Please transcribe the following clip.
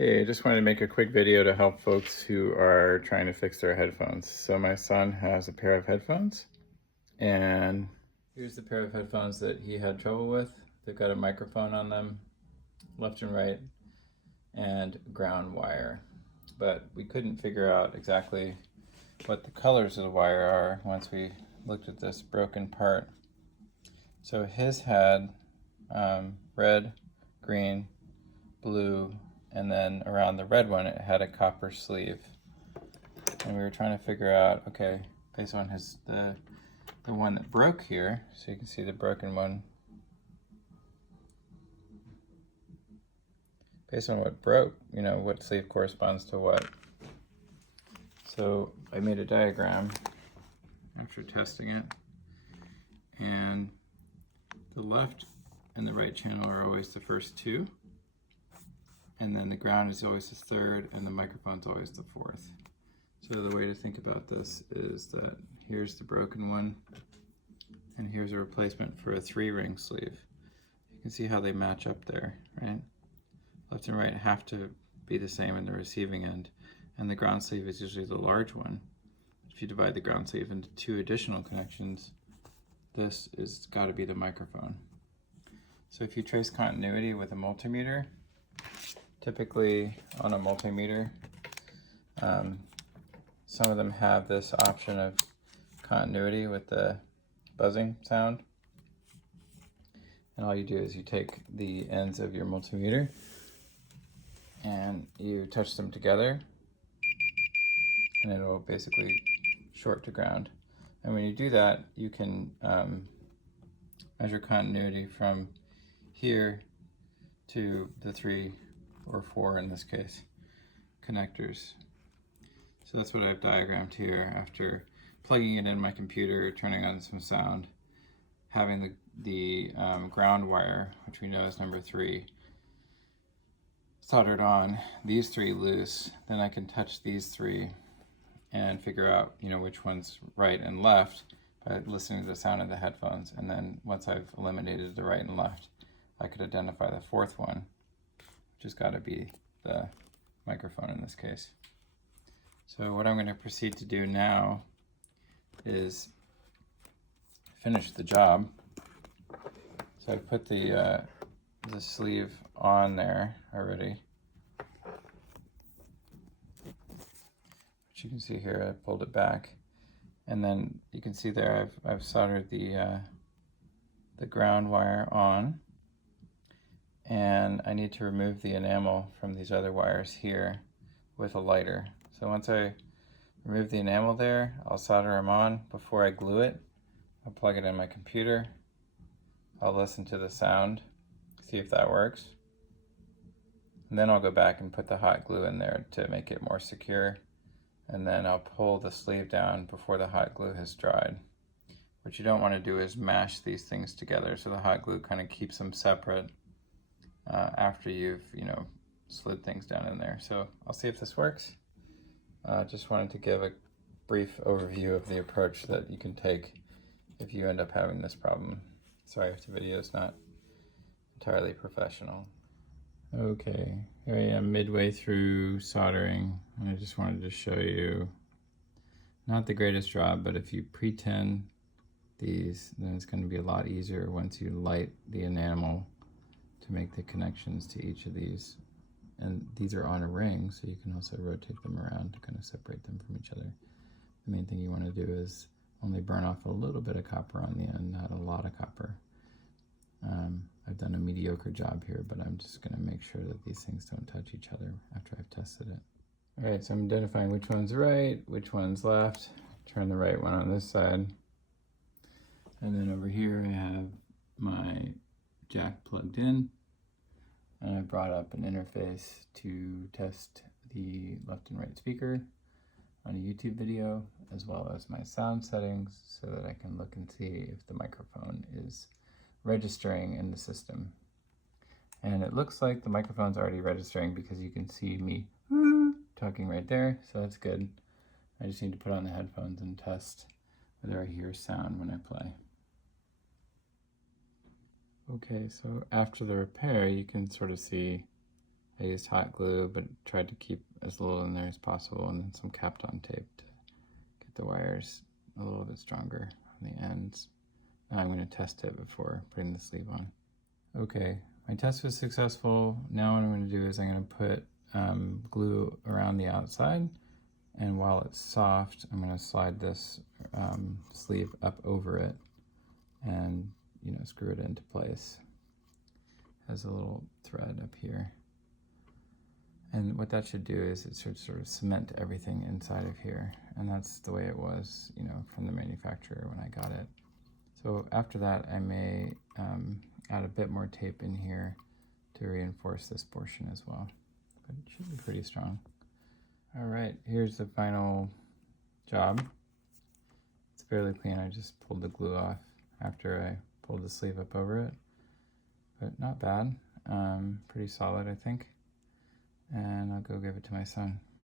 Hey, I just wanted to make a quick video to help folks who are trying to fix their headphones. So my son has a pair of headphones, and here's the pair of headphones that he had trouble with. They've got a microphone on them, left and right, and ground wire. But we couldn't figure out exactly what the colors of the wire are once we looked at this broken part. So his had red, green, blue, and then around the red one it had a copper sleeve. And we were trying to figure out, okay, based on the one that broke here, so you can see the broken one. Based on what broke, what sleeve corresponds to what. So I made a diagram after testing it, and the left and the right channel are always the first two, and then the ground is always the third, and the microphone's always the fourth. So the way to think about this is that here's the broken one, and here's a replacement for a 3-ring sleeve. You can see how they match up there, right? Left and right have to be the same in the receiving end, and the ground sleeve is usually the large one. If you divide the ground sleeve into 2 additional connections, this is got to be the microphone. So if you trace continuity with a multimeter, typically on a multimeter, some of them have this option of continuity with the buzzing sound. And all you do is you take the ends of your multimeter and you touch them together, and it will basically short to ground. And when you do that, you can measure continuity from here to the 3 or 4 in this case connectors. So that's what I've diagrammed here after plugging it in my computer, turning on some sound, having the ground wire, which we know is number 3, soldered on, these 3 loose. Then I can touch these 3 and figure out which one's right and left by listening to the sound of the headphones. And then once I've eliminated the right and left, I could identify the 4th one, which has got to be the microphone in this case. So what I'm going to proceed to do now is finish the job. So I put the sleeve on there already, which you can see here. I pulled it back, and then you can see there I've soldered the ground wire on, and I need to remove the enamel from these other wires here with a lighter. So once I remove the enamel there, I'll solder them on before I glue it. I'll plug it in my computer. I'll listen to the sound, see if that works. And then I'll go back and put the hot glue in there to make it more secure. And then I'll pull the sleeve down before the hot glue has dried. What you don't want to do is mash these things together, so the hot glue kind of keeps them separate after you've slid things down in there. So I'll see if this works. Just wanted to give a brief overview of the approach that you can take if you end up having this problem. Sorry if the video is not entirely professional. Okay, here I am midway through soldering, and I just wanted to show you, not the greatest job, but if you pre-tin these, then it's going to be a lot easier once you light the enamel to make the connections to each of these. And these are on a ring, so you can also rotate them around to kind of separate them from each other. The main thing you want to do is only burn off a little bit of copper on the end, not a lot of copper. I've done a mediocre job here, but I'm just going to make sure that these things don't touch each other after I've tested it. All right, so I'm identifying which one's right, which one's left. Turn the right one on this side. And then over here I have my jack plugged in. And I brought up an interface to test the left and right speaker on a YouTube video, as well as my sound settings, so that I can look and see if the microphone is registering in the system. And it looks like the microphone's already registering because you can see me talking right there, so that's good. I just need to put on the headphones and test whether I hear sound when I play. Okay, so after the repair, you can sort of see I used hot glue, but tried to keep as little in there as possible, and then some Kapton tape to get the wires a little bit stronger on the ends. Now I'm going to test it before putting the sleeve on. Okay, my test was successful. Now what I'm going to do is I'm going to put glue around the outside, and while it's soft, I'm going to slide this sleeve up over it and screw it into place. It has a little thread up here. And what that should do is it should sort of cement everything inside of here. And that's the way it was, from the manufacturer when I got it. So after that, I may add a bit more tape in here to reinforce this portion as well. But it should be pretty strong. All right, here's the final job. It's fairly clean. I just pulled the glue off after I pulled the sleeve up over it. But not bad. Pretty solid, I think. And I'll go give it to my son.